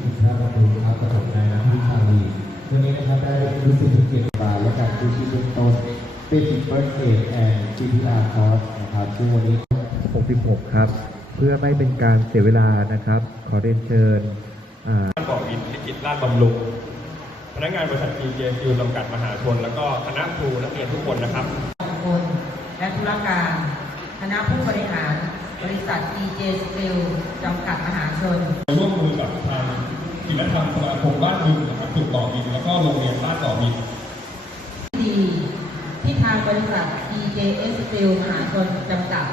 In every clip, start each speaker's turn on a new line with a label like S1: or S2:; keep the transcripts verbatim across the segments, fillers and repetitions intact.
S1: อิสระบำรุงครับประถมนายนักวิชาลีวันนี้นะครับได้รู้สึกเกียรติบาและการดูชีพเบื้องต้น Basic First Aid and ซี พี อาร์ Course นะครับซึ่งวันนี้หกสิบหกครับเพื่อไม่เป็นการเสียเวลานะครับขอเรียนเชิญ
S2: ท่านบอกวินลิขิตราชบำรุงพนักงานบริษัท พี เจ ซี จำกัดมหาชนแล้วก็คณะครูนักเรียนทุกคนนะครับ
S3: คนและธุรการคณะผู้บริหารบริษัท พี เจ Steel จำกัดมหาชน
S2: ร่วมมือกับทางกิจธรรมสมาคมบ้านบึงนะครับถูกต่อบินแล้วก็โรงเรียนบ้านต่อบิน
S3: ดีที่ทางบริษัท พี เจ Steel มหาชนจำกัด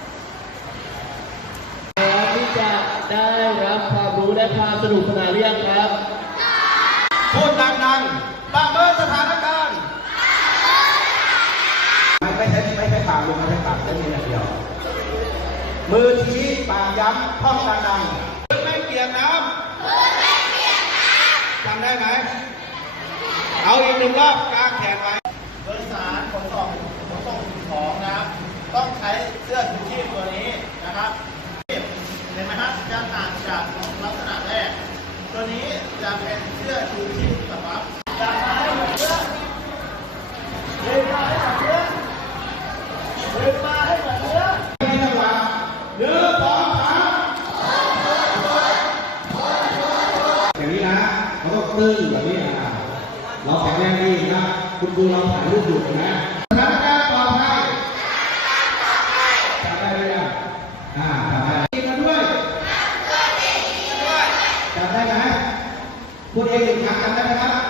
S4: ที่จะได้รับความรู้และความสนุกสนานเรียงครับ
S5: พูดดังๆประเมินสถานการณ์ไม่ไม่ใช่ไม่ใช่ปากลงไม่ใช่ปากได้ยินอย่างเดียวมือชี้ปากย้ำท่องดังๆมือไม่เปียกน้ำมือไม่เปียกน้ำจำได้ไหมเอาอีกหนึ่งรอบกางแขนไว้โดยสารขนส่งขนส่งของนะครับต้องใช้เสื้อชูชีพตัวนี้นะครับเห็นไหมครับจะต่างจากลักษณะแรกตัวนี้จะเป็นเสื้อชูชีพสำหรับจะมาให้เหมือนเพื่อนเดินมาให้เหมือนเพื่อนเดินมาให้เหมือนเพื่อนมีจังหวะหนึ่งสองสามอย่างนี้นะเราต้องตื้อแบบนี้นะเราแข็งแรงดีนะคุณครูเราถ่ายรูปอยู่นะสถานการณ์ปลอดภัยทำได้ไหมครับอ่าทำได้ดีกันด้วยจำได้ไหมพูดเองหนึ่งครั้งจำได้ไหมครับ